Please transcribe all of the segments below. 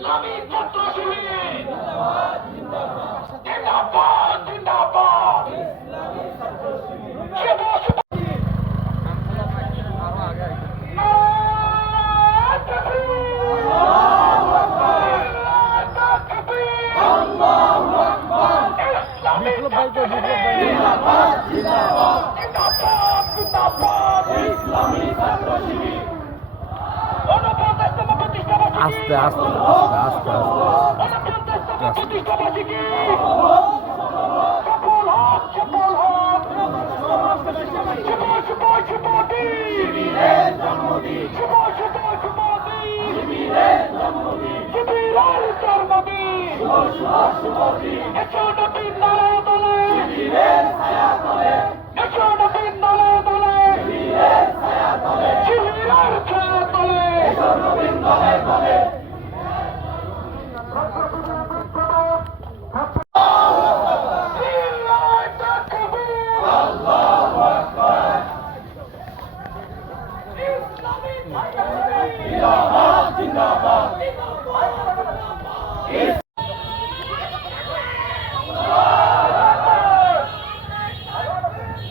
ইসলামী ছাত্র শিবির জিন্দাবাদ জিন্দাবাদ বিপ্লব ভাই তো বিপ্লব ভাই জিন্দাবাদ জিন্দাবাদ জিন্দাবাদ জিন্দাবাদ ইসলামী ছাত্র শিবির গণপ্রজাতন্ত্র প্রতিষ্ঠাবাসী আস্তে আস্তে আস্তে আস্তে গণপ্রজাতন্ত্র প্রতিষ্ঠাবাসী কি সফল হোক সফল হোক শুভ শুভ শুভ দিন শিবিরের জন্মদিন শুভ শুভ শুভ দিন শিবিরের জন্মদিন শিবিরের জন্মদিন শুভ শুভ শুভ দিন এসো নবীন দলে দলে শিবিরের ছায়া তলে এসো নবীন দলে দলে শিবিরের ছায়া তলে শিবিরের ছায়া তলে এসো নবীন দলে দলে আল্লাহু আকবার জিন্দাবাদ জিন্দাবাদ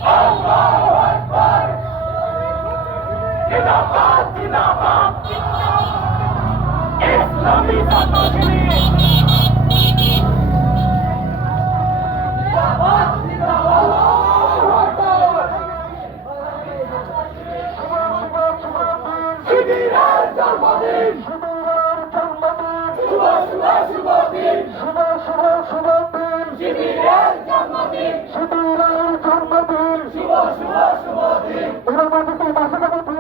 আল্লাহু আকবার জিন্দাবাদ জিন্দাবাদ ইসলামী ছাত্র শিবির জিন্দাবাদ জিন্দাবাদ আল্লাহু আকবার শিবিরের জন্মদিন শিবিরের জন্মদিন শুভ শুভ শুভ দিন শুভ শুভ শুভ দিন শিবিরের জন্মদিন শিবিরের জন্মদিন শুভ শুভ শুভ দিন গণপ্রজাতন্ত্র